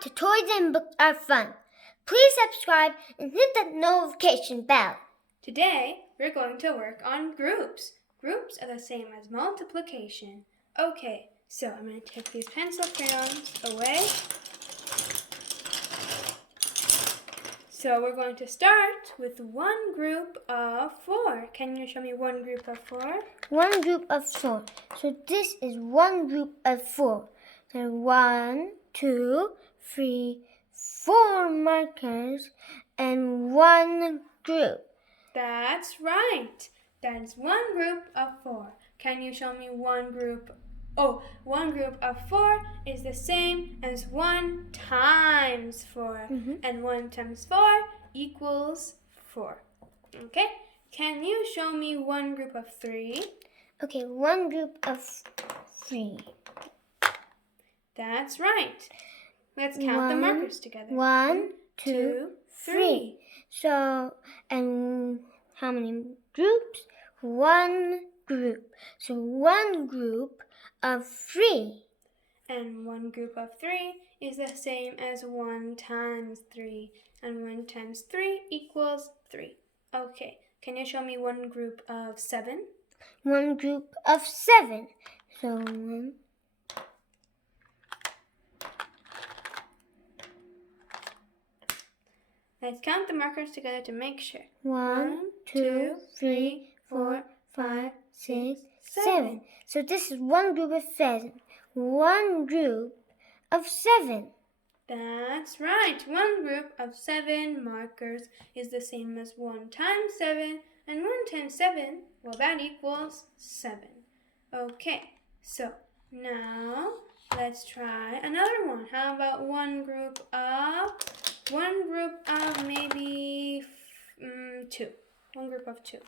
back to Toys and Books Are Fun. Please subscribe and hit the notification bell. Today, we're going to work on groups. Groups are the same as multiplication. Okay, so I'm going to take these pencil crayons away. So we're going to start with one group of 4. Can you show me one group of 4? One group of 4. So this is one group of 4. There are 1, 2, 3, 4 markers and one group. That's right. That is one group of 4. Can you show me one group? Oh, one group of 4 is the same as 1 times 4. And 1 times 4 equals 4. Okay? Can you show me one group of 3? Okay, one group of 3. That's right. Let's count the markers together. 1, 2, 3. So, and how many groups? One group. So one group of 3. And one group of 3 is the same as 1 times 3. And 1 times 3 equals 3. Okay, can you show me one group of 7? One group of 7. So 1. Let's count the markers together to make sure. 1, 2, 3, 4, 5, 6, 7. So this is one group of 7. One group of 7. That's right. One group of 7 markers is the same as 1 times 7. And 1 times 7, well, that equals 7. Okay, so now let's try another one. How about one group of maybe 2. One group of 2.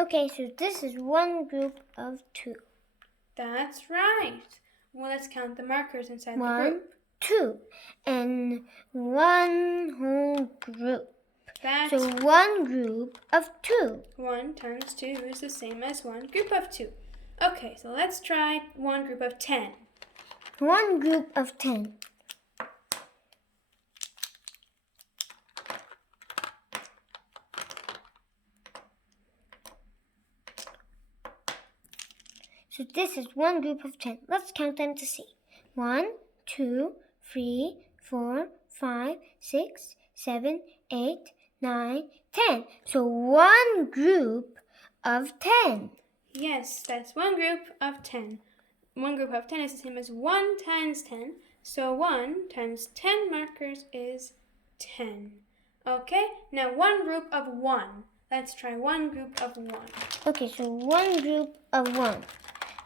Okay, so this is one group of 2. That's right. Well, let's count the markers inside the 1, group. 2, and one whole group. That's so one group of 2. 1 times 2 is the same as one group of 2. Okay, so let's try one group of 10. One group of 10. So this is one group of 10. Let's count them to see. 1, 2, 3, 4, 5, 6, 7, 8, 9, 10. So one group of 10. Yes, that's one group of 10. One group of 10 is the same as 1 times 10. So 1 times 10 markers is 10. Okay, now one group of 1. Let's try one group of 1. Okay, so one group of 1.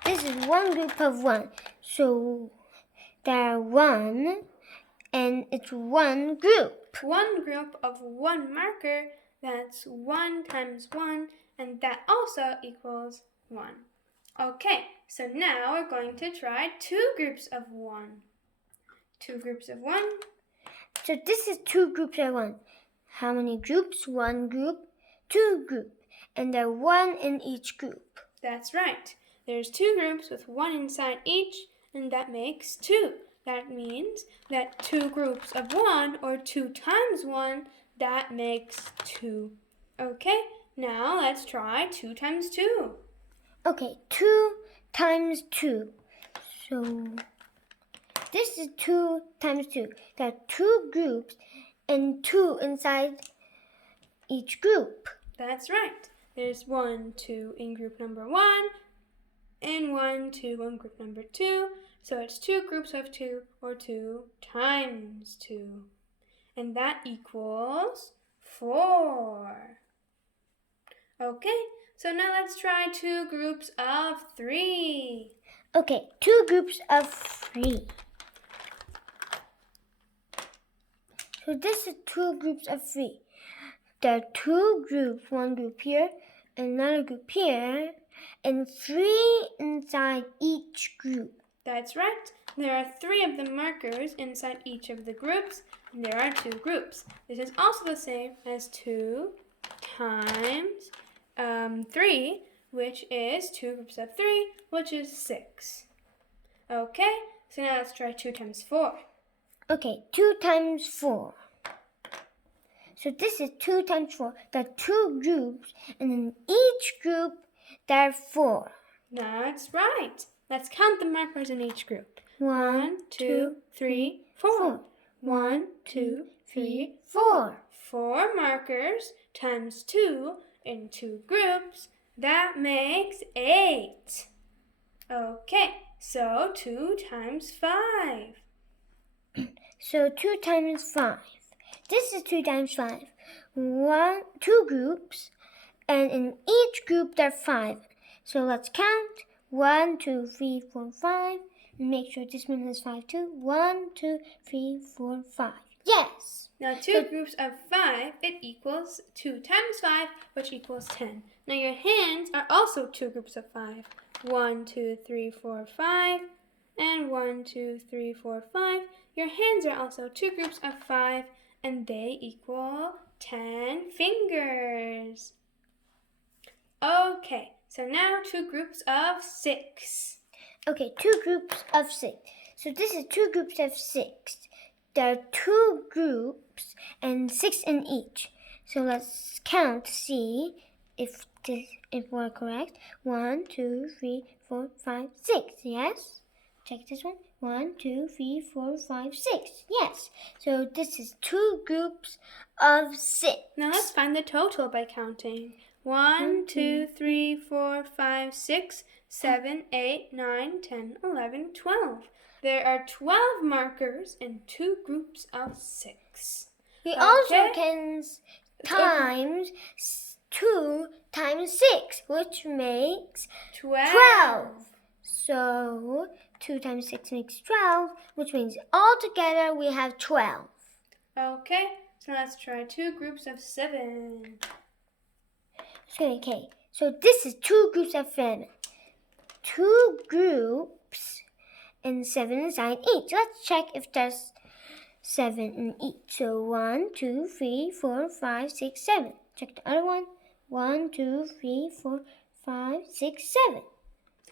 This is one group of 1. So there are 1 and it's one group. One group of 1 marker, that's 1 times 1, and that also equals 1. Okay, so now we're going to try 2 groups of 1. 2 groups of 1. So this is 2 groups of 1. How many groups? 1 group, 2 group, and there are 1 in each group. That's right. There's 2 groups with 1 inside each, and that makes 2. That means that 2 groups of 1, or 2 times 1, that makes 2. Okay, now let's try 2 times 2. Okay, 2 times 2. So this is 2 times 2. There are 2 groups and 2 inside each group. That's right. There's 1, 2 in group number 1, and 1, 2 in group number 2. So it's 2 groups of 2, or 2 times 2. And that equals 4. Okay, so now let's try 2 groups of 3. Okay, 2 groups of 3. So this is 2 groups of 3. There are 2 groups, one group here, another group here, and 3 inside each group. That's right. There are 3 of the markers inside each of the groups, and there are 2 groups. This is also the same as 2 times 3, which is 2 groups of 3, which is 6. Okay, so now let's try 2 times 4. Okay, 2 times 4. So this is 2 times 4. There are 2 groups, and in each group there are 4. That's right. Let's count the markers in each group. 1, 2, 3, 4. 1, 2, 3, 4. 4 markers times 2 in 2 groups. That makes 8. Okay, so 2 times 5. So 2 times 5. This is 2 times 5. 2 groups, and in each group there are 5. So let's count. 1, 2, 3, 4, 5. And make sure this one has 5 too. 1, 2, 3, 4, 5. Yes! Now 2 groups of 5, it equals 2 times 5, which equals 10. Now your hands are also 2 groups of 5. 1, 2, 3, 4, 5. And 1, 2, 3, 4, 5. Your hands are also 2 groups of 5, and they equal 10 fingers. Okay, so now 2 groups of 6. Okay, 2 groups of 6. So this is 2 groups of 6. There are 2 groups and 6 in each. So let's count to see if we're correct. 1, 2, 3, 4, 5, 6. Yes? Check this one. 1, 2, 3, 4, 5, 6. Yes. So this is 2 groups of 6. Now let's find the total by counting. 1, 2, 3, 4, 5, 6, 7, 8, 9, 10, 11, 12. There are 12 markers in 2 groups of 6. We also can times 2 times 6, which makes 12. So 2 times 6 makes 12, which means altogether we have 12. Okay, so let's try 2 groups of 7. Okay, so this is 2 groups of 7. 2 groups and 7 inside each. Let's check if there's 7 in each. So 1, 2, 3, 4, 5, 6, 7. Check the other one. 1, 2, 3, 4, 5, 6, 7.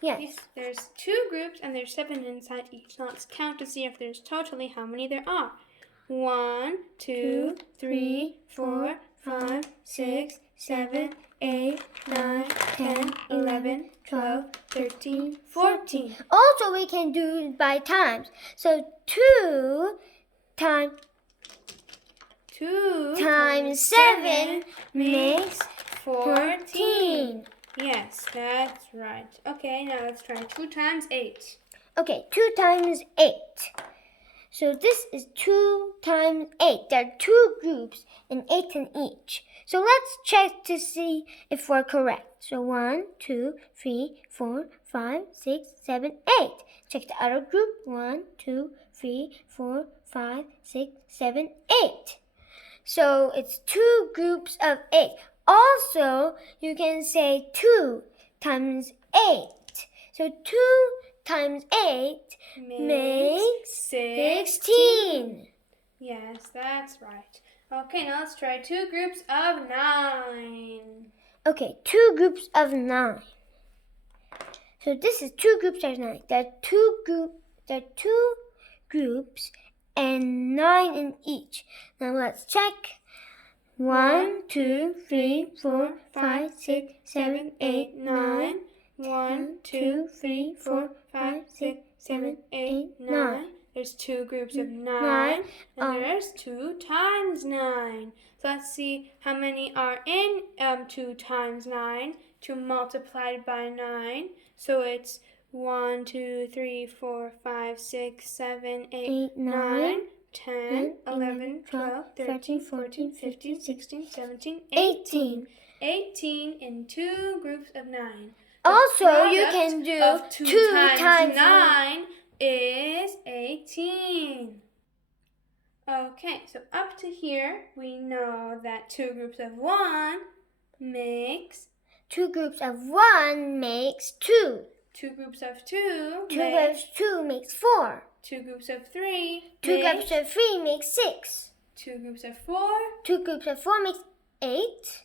Yes. There's 2 groups and there's 7 inside each. Now let's count to see if there's totally how many there are. 1, 2, 3, 4, 5, 6, 7, 8, 9, 10, 11, 12, 13, 14. Also, we can do it by times. So 2 times 7 makes 14. Yes, that's right. Okay, now let's try 2 times 8. Okay, 2 times 8. So this is 2 times 8. There are 2 groups and 8 in each. So let's check to see if we're correct. So 1, 2, 3, 4, 5, 6, 7, 8. Check the other group. 1, 2, 3, 4, 5, 6, 7, 8. So it's 2 groups of 8. Also, you can say 2 times 8. So 2 times 8 makes 16. Yes, that's right. Okay, now let's try 2 groups of 9. Okay, 2 groups of 9. So this is 2 groups of 9. There are 2 groups and 9 in each. Now let's check. 1, 2, 3, 4, 5, 6, 7, 8, 9. 1, 2, 3, 4, 5, 6, 7, 8, 9. There's 2 groups of 9, and there's 2 times 9. So let's see how many are in 2 times 9. 2 multiplied by 9. So it's 1, 2, 3, 4, 5, 6, 7, 8, 9, 10, 11, 12, 13, 14, 15, 16, 17, 18. 18 in 2 groups of 9. Also, you can do 2 times 9 is 18. Okay, so up to here, we know that 2 groups of 1 makes 2 groups of 1 makes 2. 2 groups of 2 2 groups of 2 makes 4. 2 groups of 3 2 groups of 3 makes 6. 2 groups of 4 2 groups of 4 makes 8.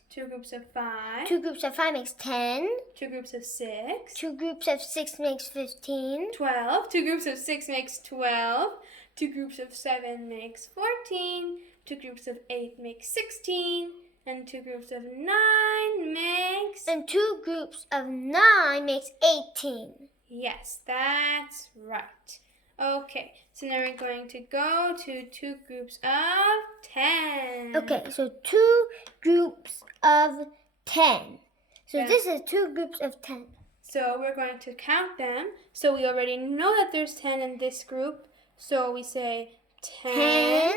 2 groups of 5 2 groups of 5 makes 10. 2 groups of 6 2 groups of 6 makes 15. 12 2 groups of 6 makes 12. 2 groups of 7 makes 14. 2 groups of 8 makes 16. And 2 groups of 9 makes... And 2 groups of 9 makes 18. Yes, that's right. Okay, so now we're going to go to 2 groups of 10. Okay, so 2 groups of 10. So Yes. this is 2 groups of 10. So we're going to count them. So we already know that there's 10 in this group. So we say 10,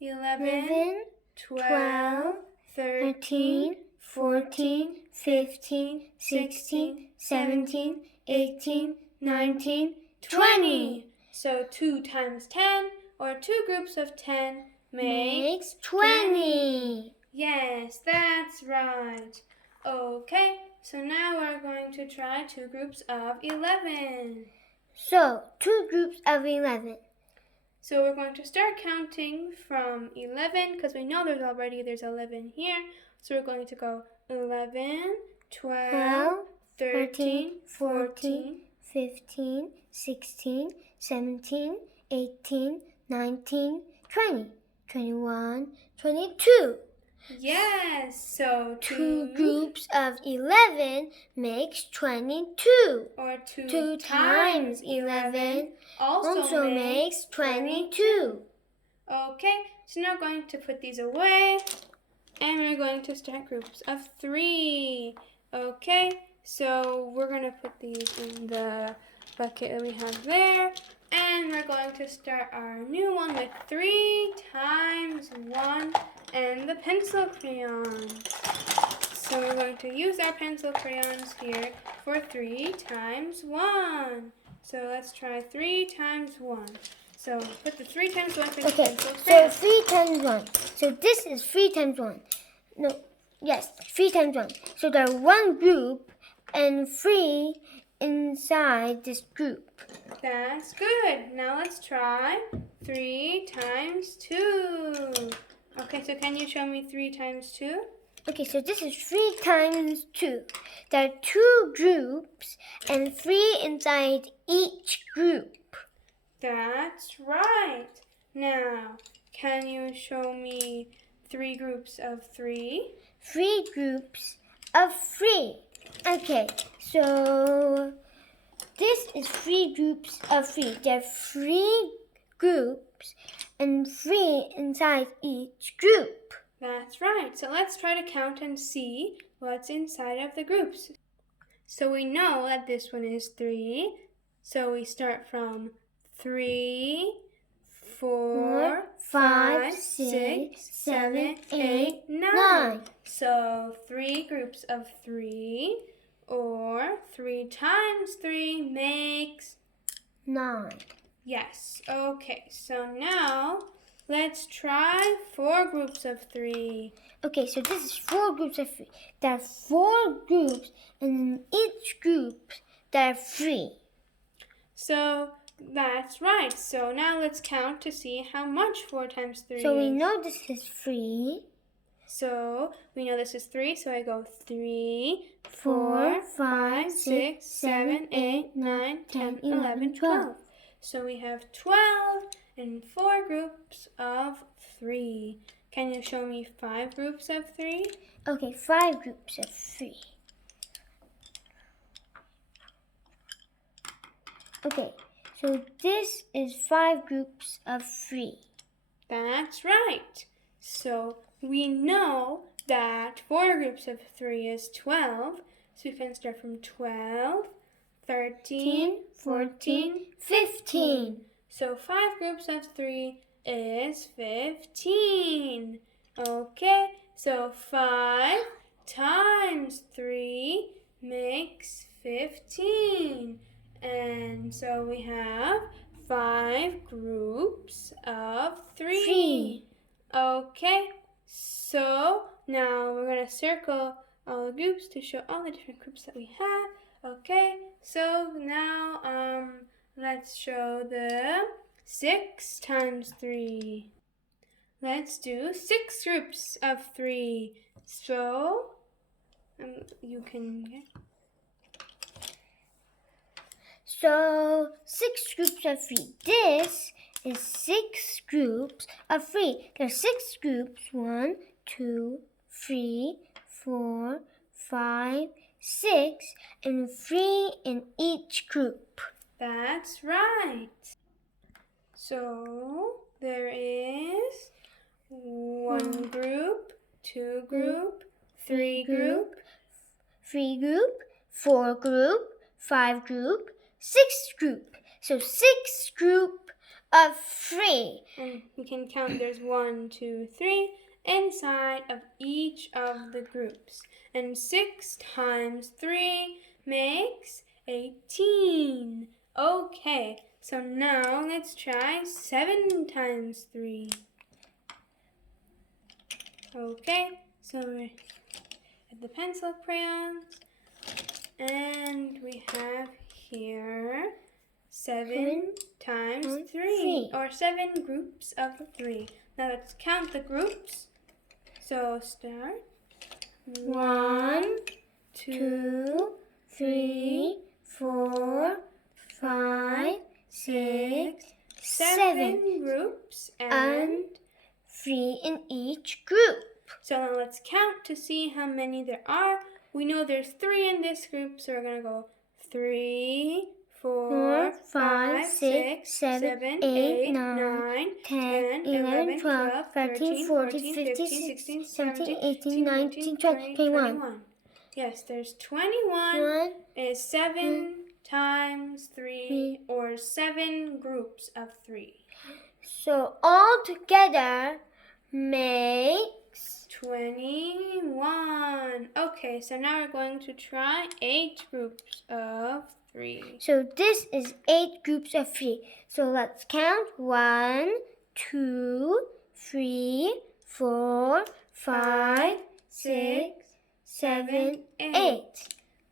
11, 12, 13, 14, 15, 16, 17, 18, 19, 20. So 2 times 10, or 2 groups of 10, makes 20. Yes, that's right. Okay, so now we're going to try 2 groups of 11. So 2 groups of 11. So we're going to start counting from 11 because we know there's 11 here. So we're going to go 11, 12, 13, 14, 15, 16, 17, 18, 19, 20, 21, 22. Yes, so 2 groups of 11 makes 22. or 2 times 11 also makes 22. Okay, so now we're going to put these away and we're going to start groups of 3. Okay, so we're going to put these in the bucket that we have there. And we're going to start our new one with 3 times 1 and the pencil crayons. So we're going to use our pencil crayons here for 3 times 1. So let's try 3 times 1. So put the 3 times 1 for the Okay, pencil so crayons. 3 times 1. So this is 3 times 1. No, yes, 3 times 1. So there are 1 group and 3 inside this group. That's good. Now let's try 3 times 2. Okay, so can you show me 3 times 2? Okay, so this is 3 times 2. There are 2 groups and 3 inside each group. That's right. Now, can you show me 3 groups of 3? 3 groups of 3. Okay, so this is 3 groups of 3. There are 3 groups and 3 inside each group. That's right. So let's try to count and see what's inside of the groups. So we know that this one is 3. So we start from 3, 4, 5, 6, 7, 8, 9. So 3 groups of 3, or 3 times 3 makes 9. Yes. Okay, so now let's try 4 groups of 3. Okay, so this is 4 groups of 3. There are 4 groups, and in each group there are 3. So that's right. So now let's count to see how much 4 times 3 So we is. know this is 3. So we know this is 3, so I go 3, 4, 5, 6, 7, 8, 9, 10, 11, 12. So we have 12 and 4 groups of 3. Can you show me 5 groups of 3? Okay, 5 groups of 3. Okay, so this is 5 groups of 3. That's right. So we know that 4 groups of 3 is 12. So we can start from 12, 13, 14, 15. So 5 groups of 3 is 15. Okay, so 5 times 3 makes 15. And so we have 5 groups of 3. Okay, so now we're going to circle all the groups to show all the different groups that we have. Okay, so now let's show the 6 times 3. Let's do 6 groups of 3. So you can get. So 6 groups of 3. This is 6 groups of 3. There are 6 groups. 1, 2, 3, 4, 5, 6, and 3 in each group. That's right. So there is 1 group, 2 group, 3 group, 3 group, 4 group, 5 group, 6 group. So 6 group of 3. and you can count there's 1, 2, 3 inside of each of the groups. And 6 times 3 makes 18. Okay, so now let's try 7 times 3. Okay, so we have the pencil crayons, and we have here 7 times 3, or 7 groups of 3. Now let's count the groups. So start. 1, 2, 3, 4, 5, 6, 7 groups and 3 in each group. So now let's count to see how many there are. We know there's 3 in this group, so we're going to go 3, 4, 5, 6, 7, 8, 9, 10, 11, 12, 13, 14, 15, 16, 17, 18, 19, 20, 21. Yes, there's 21. 1, Is 7 times 3, or 7 groups of 3. so all together makes 21. Okay, so now we're going to try 8 groups of 3. So this is 8 groups of 3. So let's count 1, 2, 3, 4, 5, 6, 7, 8.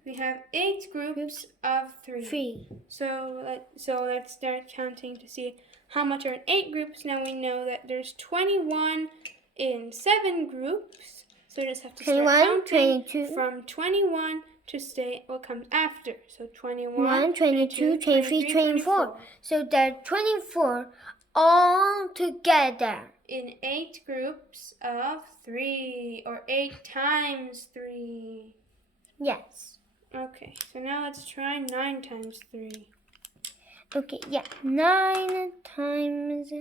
We have 8 groups of 3. 3. So let's start counting to see how much are in 8 groups. Now we know that there's 21 in 7 groups. So we just have to start 21, counting 22. from 21 to say what comes after. So 21, 1, 22, 23, 24. So there are 24 all together. In 8 groups of 3, or 8 times 3. Yes. Okay, so now let's try 9 times 3. Okay, yeah. 9 times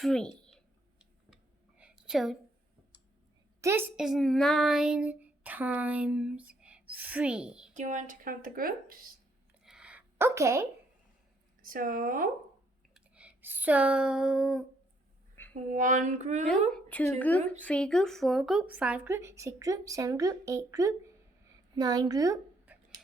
3. So this is 9 times 3. Do you want to count the groups? Okay. So 1 group, 2 group, 3 group, 4 group, 5 group, 6 group, 7 group, 8 group, 9 group.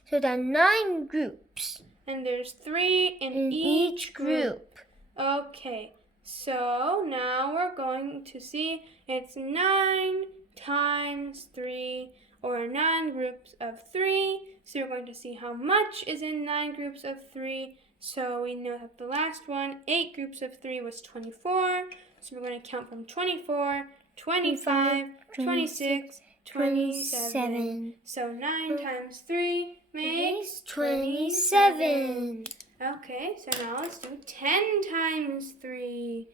So there are 9 groups. And there's 3 in each group. Okay, so now we're going to see it's 9 times 3, or 9 groups of 3. So we're going to see how much is in 9 groups of 3. So we know that the last one, 8 groups of 3, was 24. So we're going to count from 24, 25, 26, 27. So 9 times 3 makes 27. Okay, so now let's do 10 times 3.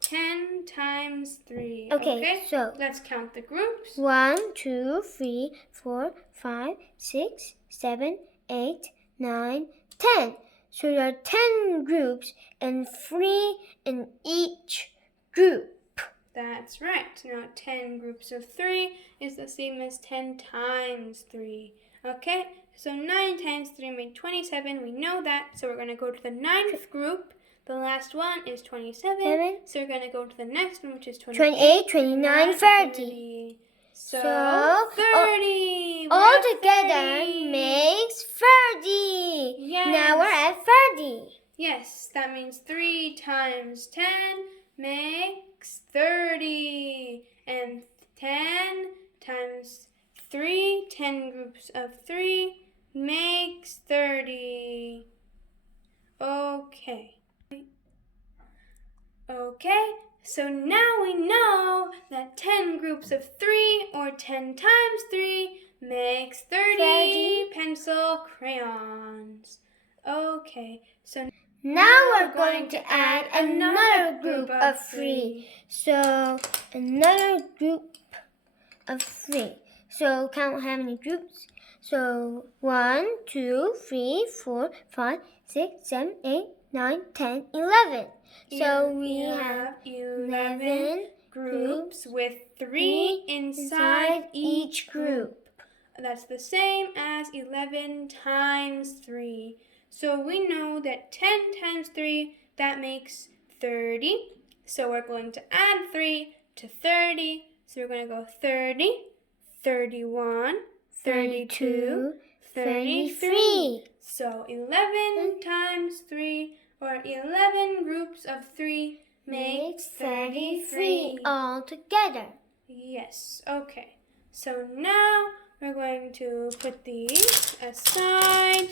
10 times 3. Okay, so let's count the groups. 1, 2, 3, 4, 5, 6, 7, 8, 9, 10. So there are 10 groups and 3 in each group. That's right. Now 10 groups of 3 is the same as 10 times 3. Okay, so 9 times 3 made 27. We know that. So we're going to go to the 9th group. The last one is 27. So we're going to go to the next one, which is 28, 29, 30. So 30. All together makes 30. Yes. Now we're at 30. Yes, that means 3 times 10 makes 30. And 10 times 3, 10 groups of 3 makes 30. Okay, so now we know that 10 groups of 3, or 10 times 3, makes 30 pencil crayons. Okay, so Now we're going to add another group of 3. So another group of 3. So count how many groups. So 1, 2, 3, 4, 5, 6, 7, 8, 9, 10, 11. So we have 11 groups with 3 inside each group. That's the same as 11 times 3. So we know that 10 times 3, that makes 30. So we're going to add 3 to 30. So we're going to go 30, 31, 32, 33. So 11 times 3, or 11 groups of 3, makes 33 altogether. Yes, okay. So now we're going to put these aside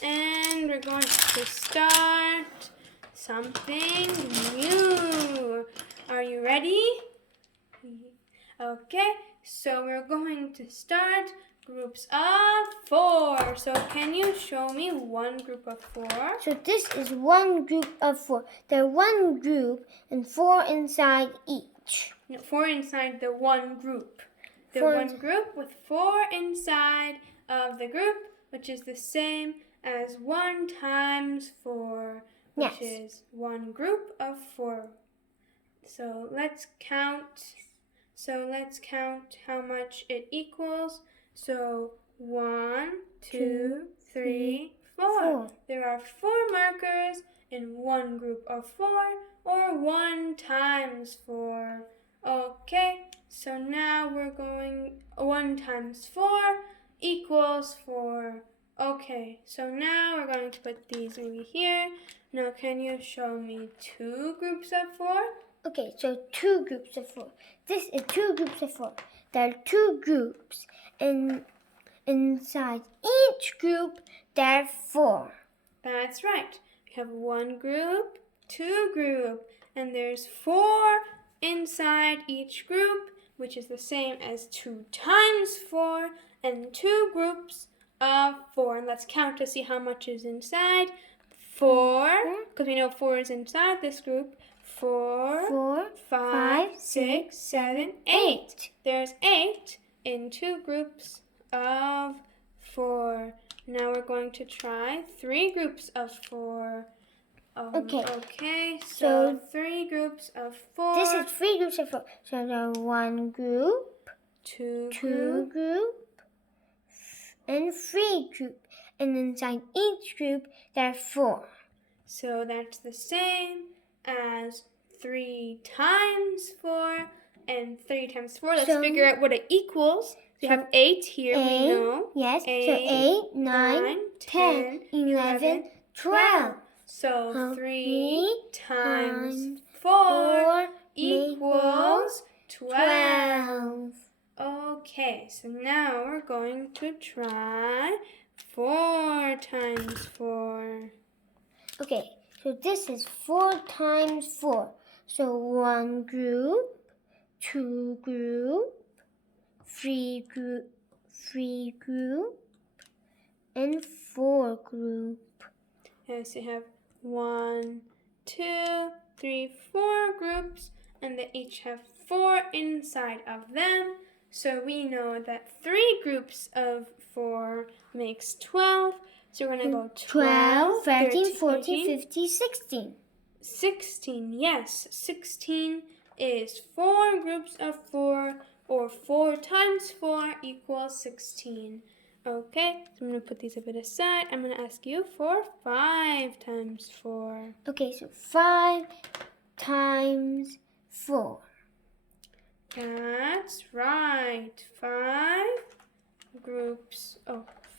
and we're going to start something new. Are you ready? Okay, so we're going to start groups of 4. So can you show me one group of 4? So this is one group of 4. They're one group and 4 inside each. No, 4 inside the one group. The Four one group with 4 inside of the group, which is the same as 1 times 4, which is one group of 4. So let's count. How much it equals. So 1, 2, 3, 4. There are 4 markers in one group of 4, or 1 times 4. Okay, so now we're going 1 times 4 equals 4. Okay, so now we're going to put these maybe here. Now can you show me 2 groups of 4? Okay, so 2 groups of 4. This is 2 groups of 4. There are 2 groups, and inside each group there are 4. That's right. We have 1 group, 2 group, and there's 4 inside each group, which is the same as 2 times 4, and 2 groups of 4. And let's count to see how much is inside. 4, because we know 4 is inside this group. 4, 5, 6, 7, 8. There's 8 in 2 groups of 4. Now we're going to try 3 groups of 4. Okay, so 3 groups of 4. This is 3 groups of 4. So there are 1 group, 2 group, and 3 group. And inside each group there are 4. So that's the same as 3 times 4 and 3 times 4. Let's figure out what it equals. We have 8 here, we know. Yes, so 8, 9, 10, 11, 12. So 3 times 4 equals 12. Okay, so now we're going to try 4 times 4. Okay, so this is 4 times 4. So 1 group, 2 group, 3 group, and 4 group. Yes, you have 1, 2, 3, 4 groups, and they each have 4 inside of them. So we know that 3 groups of 4 makes 12. So we're going to go 12, 13, 14, 15, 16. 16, yes. 16 is 4 groups of 4, or 4 times 4 equals 16. Okay, so I'm going to put these a bit aside. I'm going to ask you for 5 times 4. Okay, so 5 times 4. That's right. 5 groups.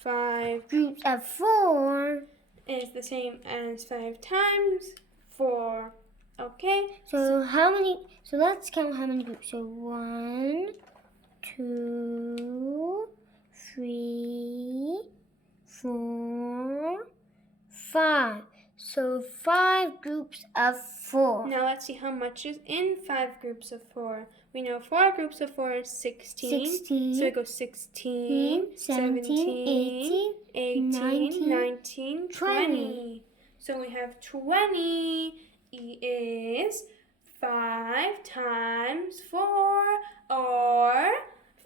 5 groups of 4 is the same as 5 times 4. Okay? So how many? So let's count how many groups. So 1, 2, 3, 4, 5. So 5 groups of 4. Now let's see how much is in 5 groups of 4. We know 4 groups of 4 is 16. 16. So it goes 16, 17, 18, 19, 20. So we have 20 is 5 times 4, or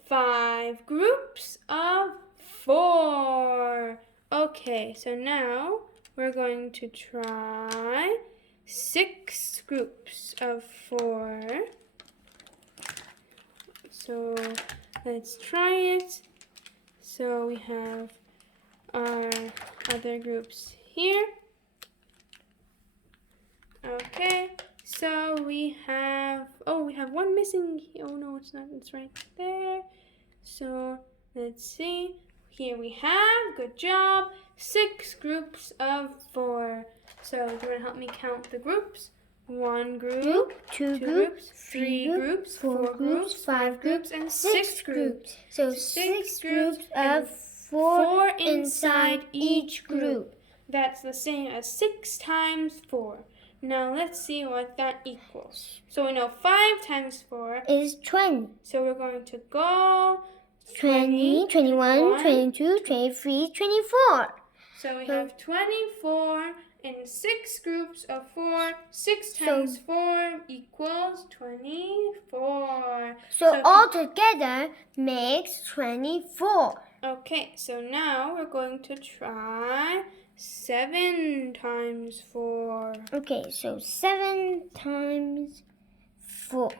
5 groups of 4. Okay, so now we're going to try 6 groups of 4. So let's try it. So we have our other groups here. Okay, so we have one missing. Oh no, it's not, it's right there. So let's see. Here we have, good job, 6 groups of 4. So do you want to help me count the groups? 1 group, 2 groups, 3 groups, 4 groups, 5 groups, and 6 groups. So 6 groups of 4 inside each group. That's the same as 6 times 4. Now let's see what that equals. So we know 5 times 4 is 20. So we're going to go 20, 21, 22, 23, 24. So we have 24 in 6 groups of 4. 6 times 4 equals 24. So all together makes 24. Okay, so now we're going to try 7 times 4. Okay, so 7 times 4.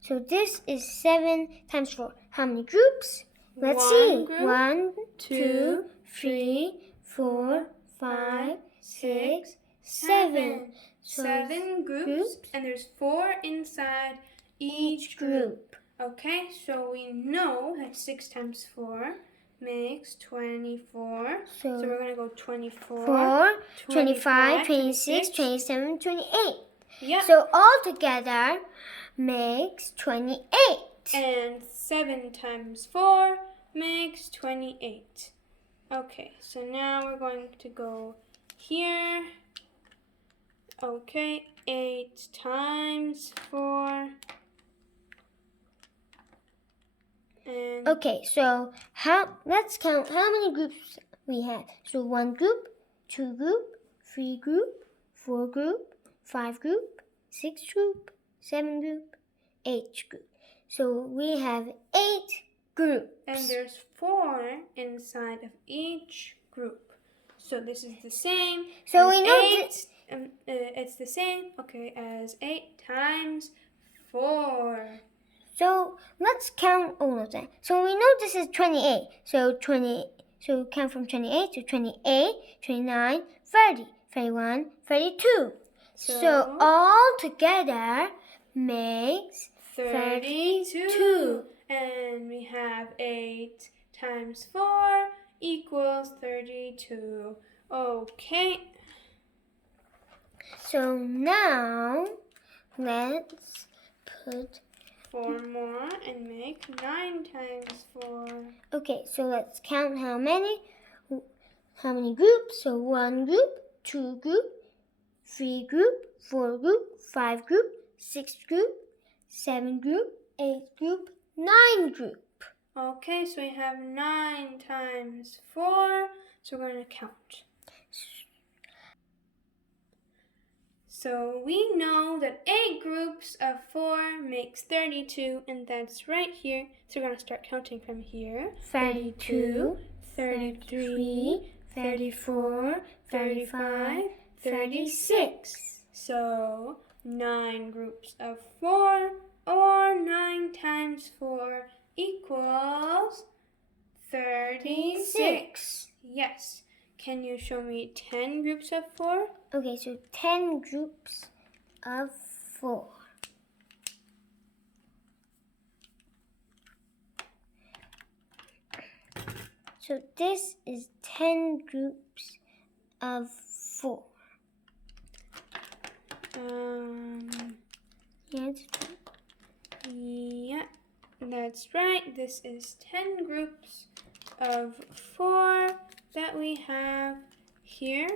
So this is 7 times 4. How many groups? Let's see. Group, 1, 2, 3, 4, 5, 6, 7. So 7 groups, and there's 4 inside each group. Okay, so we know that 6 times 4 makes 24. So we're going to go 24, 4, 25, 26, 27, 28. Yep. So all together makes 28. And 7 times 4 makes 28. Okay, so now we're going to go here. Okay, 8 times 4. And okay, so let's count how many groups we have. So 1 group, 2 group, 3 group, 4 group, 5 group, 6 group, 7 group, 8 group. So we have 8 groups. And there's 4 inside of each group. So this is the same. So we know 8. It's the same, okay, as 8 times 4. So let's count all of them. So we know this is 28. So count from 28 to 28, 29, 30, 31, 32. So all together makes 32. And we have 8 times 4 equals 32. Okay. So now let's put 4 more and make 9 times 4. Okay, so let's count how many groups. So 1 group, 2 group, 3 group, 4 group, 5 group, 6 group, 7 group, 8 group, 9 group. Okay, so we have 9 times 4. So we're going to count. So we know that 8 groups of 4 makes 32, and that's right here. So we're going to start counting from here. 32, 33, 34, 35, 36. So 9 groups of 4, or 9 times 4 equals 36. Yes. Can you show me 10 groups of 4? Okay, so 10 groups of 4. So this is 10 groups of 4. Yeah, that's right. This is 10 groups of 4 that we have here.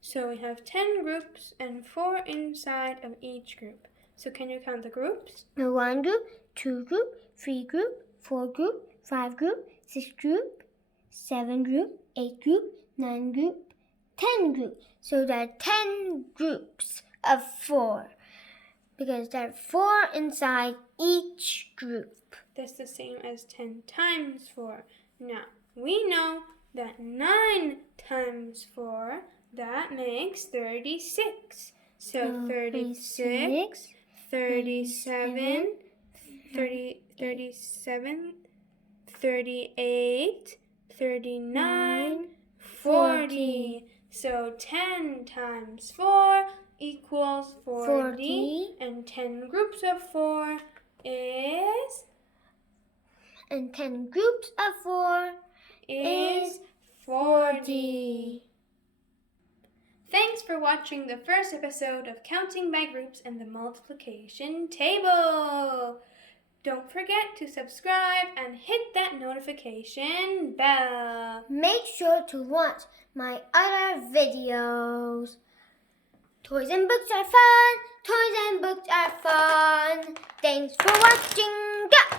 So we have 10 groups and 4 inside of each group. So can you count the groups? 1 group, 2 group, 3 group, 4 group, 5 group, 6 group, 7 group, 8 group, 9 group, 10 group. So there are 10 groups of 4 because there are 4 inside each group. That's the same as 10 times 4. Now, we know that 9 times 4, that makes 36. So 36, 37, 37, 38, 39, 40. So 10 times 4 equals 40. And 10 groups of 4 is? And 10 groups of 4 is 40. Thanks for watching the first episode of Counting by Groups and the Multiplication Table. Don't forget to subscribe and hit that notification bell. Make sure to watch my other videos. Toys and books are fun. Toys and books are fun. Thanks for watching. Go!